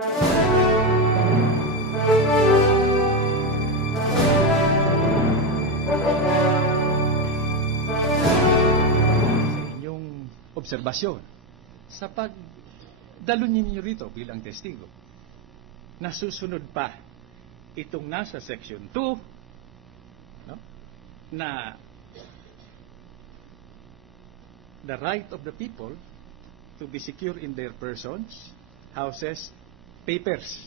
Sa inyong obserbasyon, sa pagdalo ninyo rito bilang testigo, nasusunod pa itong nasa Section 2, no? Na the right of the people to be secure in their persons, houses, papers,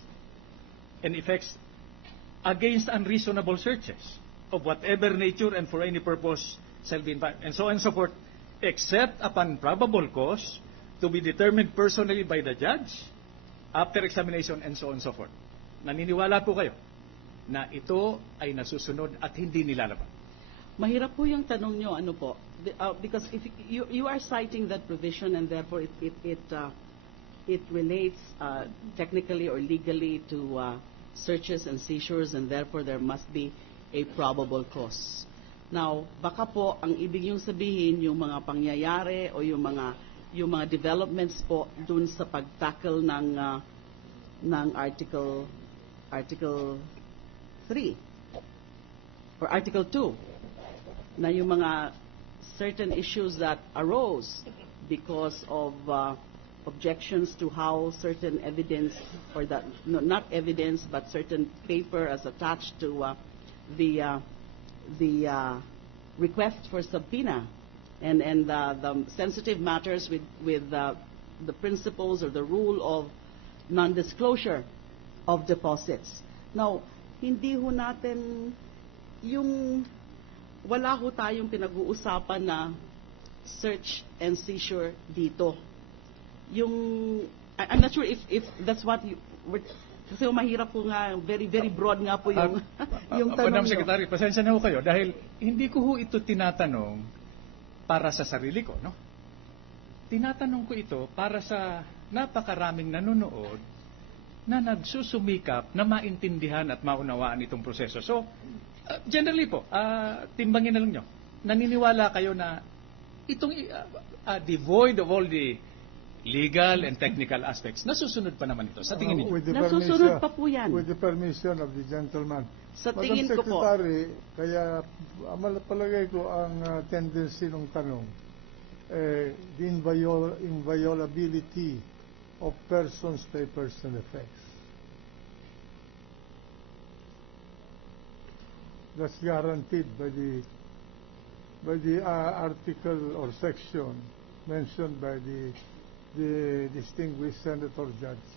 and effects against unreasonable searches of whatever nature and for any purpose shall be invited, and so on and so forth, except upon probable cause to be determined personally by the judge after examination, and so on and so forth. Naniniwala po kayo na ito ay nasusunod at hindi nilalabag? Mahirap po yung tanong nyo, ano po, because if you are citing that provision and therefore it relates technically or legally to searches and seizures, and therefore there must be a probable cause. Now, baka po ang ibig yung sabihin yung mga pangyayari o yung mga developments po dun sa pag-tackle ng Article 3 or Article 2, na yung mga certain issues that arose because of objections to how certain evidence, or that, no, not evidence, but certain paper as attached to the request for subpoena, and the sensitive matters with the principles or the rule of non-disclosure of deposits. Now, hindi ho natin wala ho tayong pinag-uusapan na search and seizure dito. I'm not sure if that's what you were, kasi mahirap po nga, very very broad nga po yung yung tanong. Madam Secretary, pasensya na ho kayo dahil hindi ko ho ito tinatanong para sa sarili ko, no? Tinatanong ko ito para sa napakaraming nanonood na nagsusumikap na maintindihan at maunawaan itong proseso. So, generally po, timbangin na lang nyo. Naniniwala kayo na itong devoid of all the legal and technical aspects, nasusunod pa naman ito sa tingin niyo? Nasusunod pa po yan. With the permission of the gentleman. Sa tingin ko po. Madam Secretary, kaya palagay ko ang tendency ng tanong, the inviolability of persons, papers, and effects. That's guaranteed by the article or section mentioned by the distinguished Senator Judge.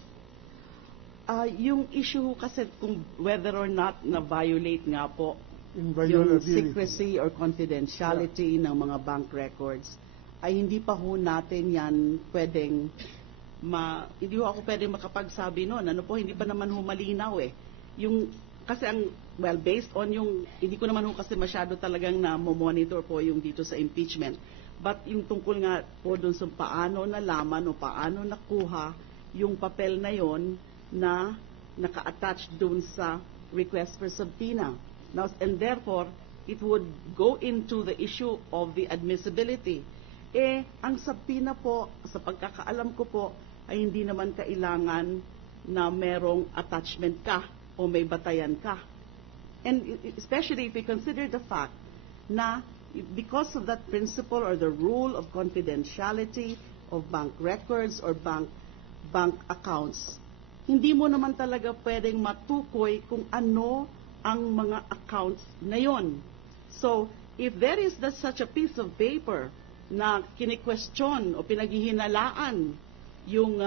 Yung issue kasi kung whether or not na-violate nga po yung secrecy or confidentiality ng mga bank records, ay hindi pa ho natin yan pwedeng hindi ho ako pwedeng makapagsabi noon. Ano po, hindi pa naman ho malinaw eh. Kasi based on hindi ko naman ho kasi masyado talagang na-monitor po yung dito sa impeachment. But yung tungkol nga po dun sa paano nalaman o paano nakuha yung papel na yon na naka-attach dun sa request for subpoena. Now, and therefore, it would go into the issue of the admissibility. Ang subpoena po, sa pagkakaalam ko po, ay hindi naman kailangan na merong attachment ka o may batayan ka. And especially if you consider the fact na because of that principle or the rule of confidentiality of bank records or bank accounts, hindi mo naman talaga pwedeng matukoy kung ano ang mga accounts na yon. So, if there is such a piece of paper na kini-question o pinaghihinalaan yung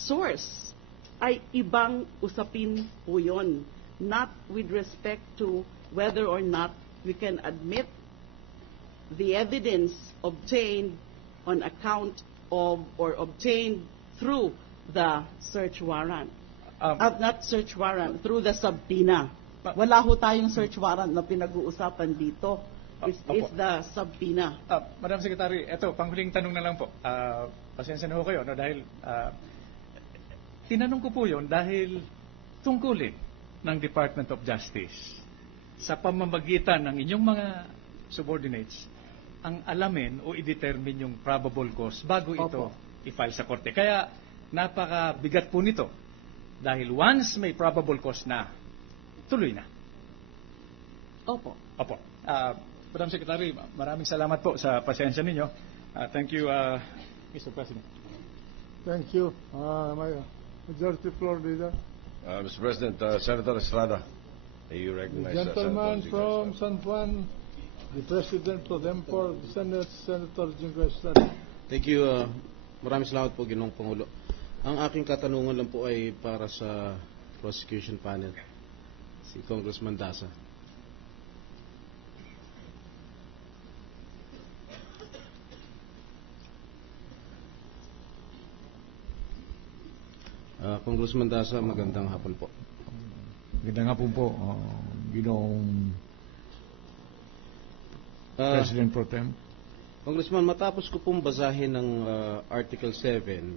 source, ay ibang usapin po yun. Not with respect to whether or not we can admit the evidence obtained on account of or obtained through the search warrant. Not search warrant, through the subpoena. Wala ho tayong search warrant na pinag-uusapan dito. It's the subpoena. Madam Secretary, eto, panghuling tanong na lang po. Pasensya na ho kayo, no? Dahil tinanong ko po yun dahil tungkulin ng Department of Justice sa pamamagitan ng inyong mga subordinates ang alamin o i-determine yung probable cause bago ito i-file sa korte. Kaya napakabigat po nito Dahil once may probable cause na, tuloy na. Opo. Opo. Madam Secretary, maraming salamat po sa pasensya ninyo. Thank you, Mr. President. Thank you. Majority Floor Leader. Mr. President, Senator Estrada, may you The recognize gentleman Senator from Estrada. San Juan, the President of the Senate, Senator Jingo Estrada. Thank you. Maraming salamat po, Ginoong Pangulo. Ang aking katanungan lang po ay para sa prosecution panel, si Congressman Dasa. Congressman Dasa, magandang hapon po. Magandang hapon po, Ginoong President Pro Tem. Congressman, matapos ko pong basahin ng Article 7,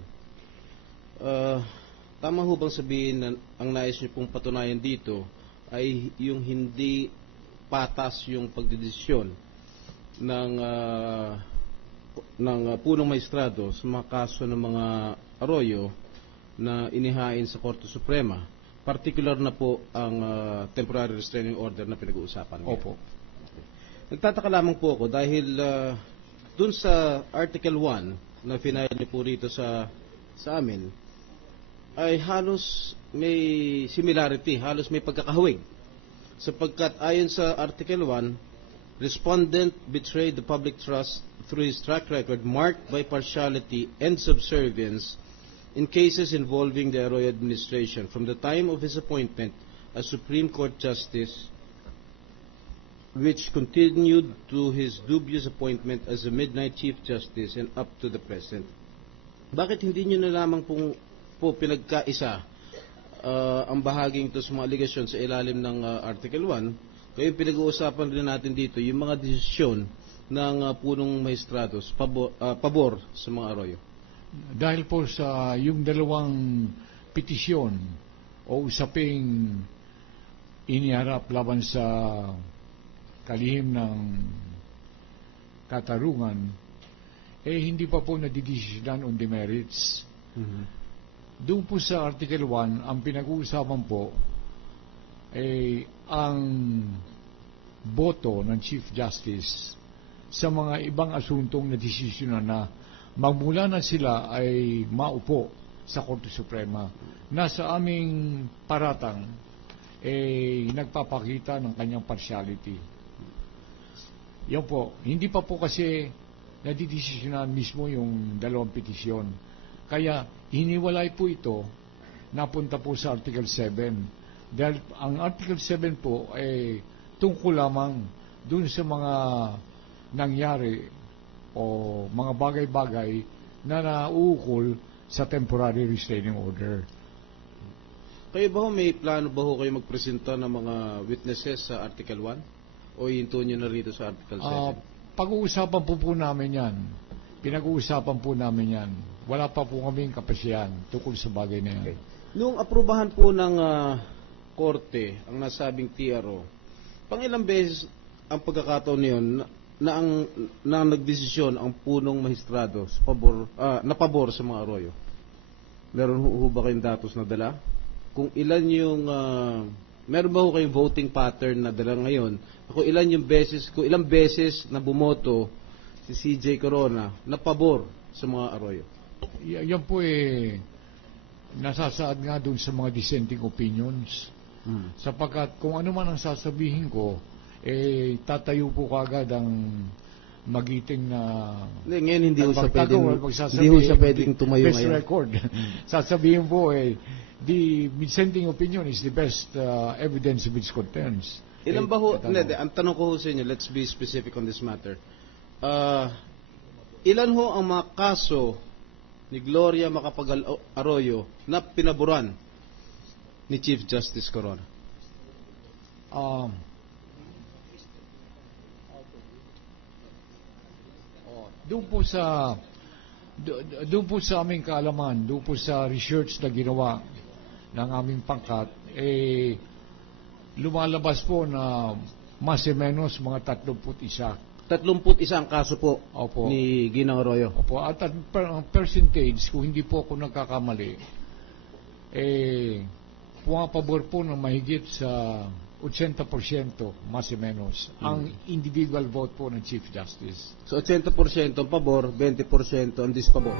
tama ho bang sabihin na ang nais niyo pong patunayan dito ay yung hindi patas yung pagdedesisyon ng punong maestrado sa mga kaso ng mga arroyo na inihain sa Korte Suprema, particular na po ang temporary restraining order na pinag-uusapan. Opo. Nagtataka lamang po ako dahil dun sa Article 1 na final niyo po rito sa amin, ay halos may similarity, halos may pagkakahawig. Sapagkat ayon sa Article 1, respondent betrayed the public trust through his track record marked by partiality and subservience in cases involving the Arroyo administration from the time of his appointment as Supreme Court Justice, which continued to his dubious appointment as a midnight Chief Justice and up to the present. Bakit hindi nyo na lamang po pinagkaisa ang bahaging ito sa mga aligasyon sa ilalim ng Article 1, kaya pinag-uusapan rin natin dito yung mga desisyon ng punong maestrados pabor sa mga arroyo? Dahil po sa yung dalawang petisyon o usaping iniharap laban sa kalihim ng katarungan, hindi pa po nadidesisyonan on the merits. Mm-hmm. Doon po sa Article 1, ang pinag-uusapan po ang boto ng Chief Justice sa mga ibang asuntong nadesisyonan na magmula na sila ay maupo sa Korte Suprema. Nasa aming paratang, nagpapakita ng kanyang partiality. Yan po. Hindi pa po kasi nadidesisyonan mismo yung dalawang petisyon. Kaya hiniwalay po ito, napunta po sa Article 7. Dahil ang Article 7 po ay tungkol lamang dun sa mga nangyari o mga bagay-bagay na nauukol sa temporary restraining order. Kayo ba ho, may plano ba ho kayo magpresenta ng mga witnesses sa Article 1? O hinto nyo na rito sa Article 7? Pag-uusapan po namin yan. Pinag-uusapan po namin yan. Wala pa po kaming kapasyahan tungkol sa bagay na yan. Okay. Noong aprubahan po ng Korte ang nasabing TRO, pangilang beses ang pagkakataon niyon na nagdesisyon ang punong maestrado sa pabor sa mga arroyo? Meron ho ba kayong datos na dala? Kung ilan yung meron ba ho kayong voting pattern na dala ngayon? Kung ilang beses na bumoto si CJ Corona na pabor sa mga arroyo? Yan po nasasaad nga doon sa mga dissenting opinions. Sapagkat kung ano man ang sasabihin ko, tatayo po kagad ang magiting na ngayon hindi ho siya pwedeng tumayo best ngayon. Record. Sasabihin po the dissenting opinion is the best evidence of its contents. Ilan ba ho, ang tanong ko ho sa inyo, let's be specific on this matter. Ilan ho ang mga kaso ni Gloria Macapagal Arroyo na pinaboran ni Chief Justice Corona? Doon po sa aming kaalaman, doon po sa research na ginawa ng aming pangkat, lumalabas po na mas o menos mga 31. 31 ang kaso po. Opo. Ni Ginang Arroyo. Opo. At ang percentage, kung hindi po ako nagkakamali, pumapabor po ng mahigit sa 80% mas o menos ang individual vote po ng Chief Justice. So 80% ang pabor, 20% ang dispabor.